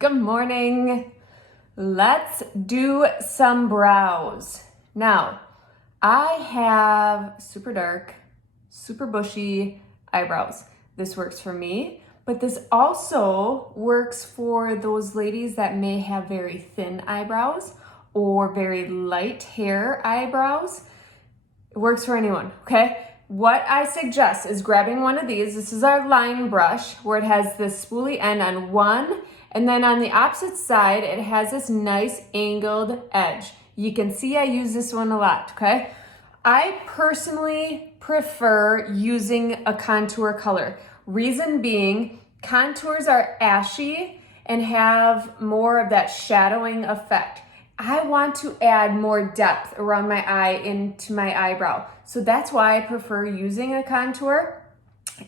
Good morning. Let's do some brows. Now, I have super dark, super bushy eyebrows. This works for me, but this also works for those ladies that may have very thin eyebrows or very light hair eyebrows. It works for anyone, okay? What I suggest is grabbing one of these. This is our line brush where it has this spoolie end on one, and then on the opposite side, it has this nice angled edge. You can see I use this one a lot, okay? I personally prefer using a contour color. Reason being, contours are ashy and have more of that shadowing effect. I want to add more depth around my eye into my eyebrow. So that's why I prefer using a contour.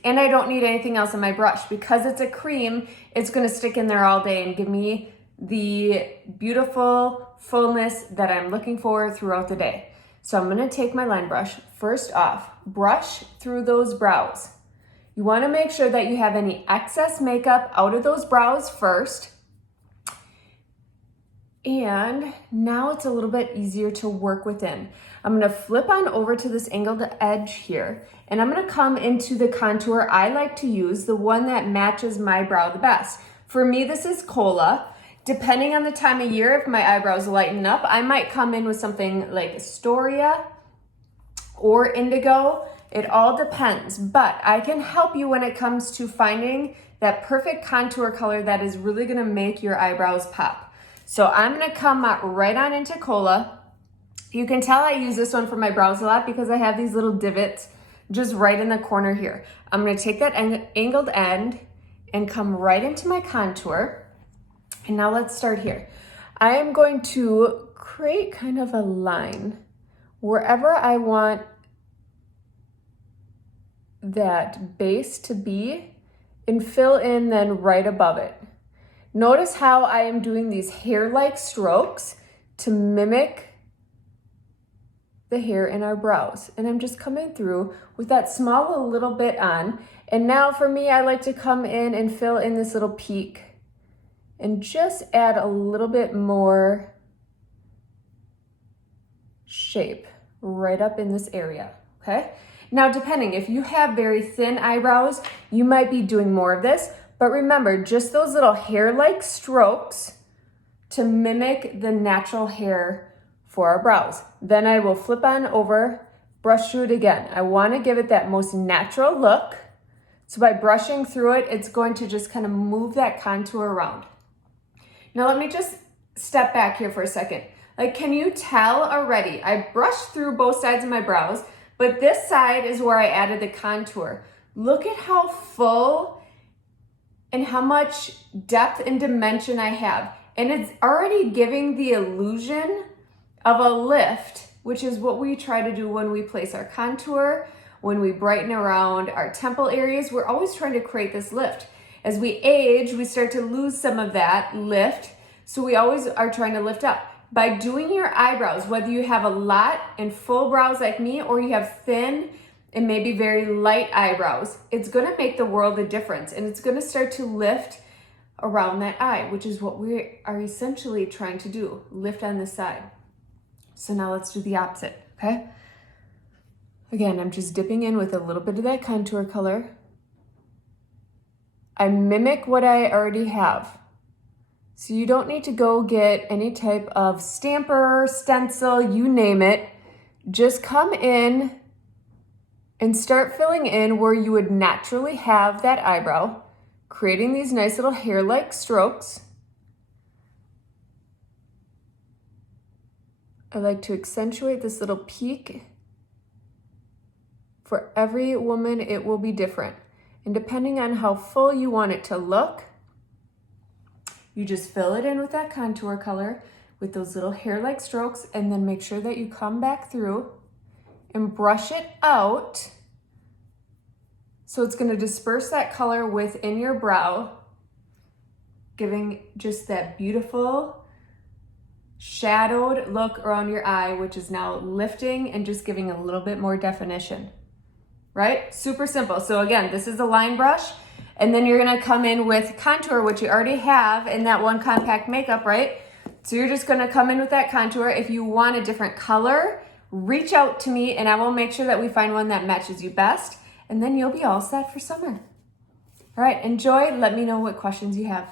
And I don't need anything else on my brush. Because it's a cream, it's gonna stick in there all day and give me the beautiful fullness that I'm looking for throughout the day. So I'm gonna take my line brush. First off, brush through those brows. You wanna make sure that you have any excess makeup out of those brows first. And now it's a little bit easier to work within. I'm gonna flip on over to this angled edge here, and I'm gonna come into the contour I like to use, the one that matches my brow the best. For me, this is Cola. Depending on the time of year, if my eyebrows lighten up, I might come in with something like Astoria or Indigo. It all depends, but I can help you when it comes to finding that perfect contour color that is really gonna make your eyebrows pop. So I'm gonna come right on into Cola. You can tell I use this one for my brows a lot because I have these little divots just right in the corner here. I'm gonna take that angled end and come right into my contour. And now let's start here. I am going to create kind of a line wherever I want that base to be and fill in then right above it. Notice how I am doing these hair-like strokes to mimic the hair in our brows. And I'm just coming through with that small little bit on. And now for me, I like to come in and fill in this little peak and just add a little bit more shape right up in this area, okay? Now, depending, if you have very thin eyebrows, you might be doing more of this. But remember, just those little hair-like strokes to mimic the natural hair for our brows. Then I will flip on over, brush through it again. I want to give it that most natural look. So by brushing through it, it's going to just kind of move that contour around. Now let me just step back here for a second. Like, can you tell already? I brushed through both sides of my brows, but this side is where I added the contour. Look at how full and how much depth and dimension I have. And it's already giving the illusion of a lift, which is what we try to do when we place our contour, when we brighten around our temple areas. We're always trying to create this lift. As we age, we start to lose some of that lift, so we always are trying to lift up. By doing your eyebrows, whether you have a lot and full brows like me, or you have thin and maybe very light eyebrows, it's gonna make the world a difference, and it's gonna start to lift around that eye, which is what we are essentially trying to do, lift on this side. So now let's do the opposite, okay? Again, I'm just dipping in with a little bit of that contour color. I mimic what I already have. So you don't need to go get any type of stamper, stencil, you name it. Just come in and start filling in where you would naturally have that eyebrow, creating these nice little hair-like strokes. I like to accentuate this little peak. For every woman, it will be different. And depending on how full you want it to look, you just fill it in with that contour color with those little hair-like strokes, and then make sure that you come back through and brush it out. So it's gonna disperse that color within your brow, giving just that beautiful shadowed look around your eye, which is now lifting and just giving a little bit more definition, right? Super simple. So again, this is a line brush, And then you're gonna come in with contour, which you already have in that one compact makeup, right? So you're just gonna come in with that contour. If you want a different color, reach out to me and I will make sure that we find one that matches you best. And then you'll be all set for summer. All right, enjoy. Let me know what questions you have.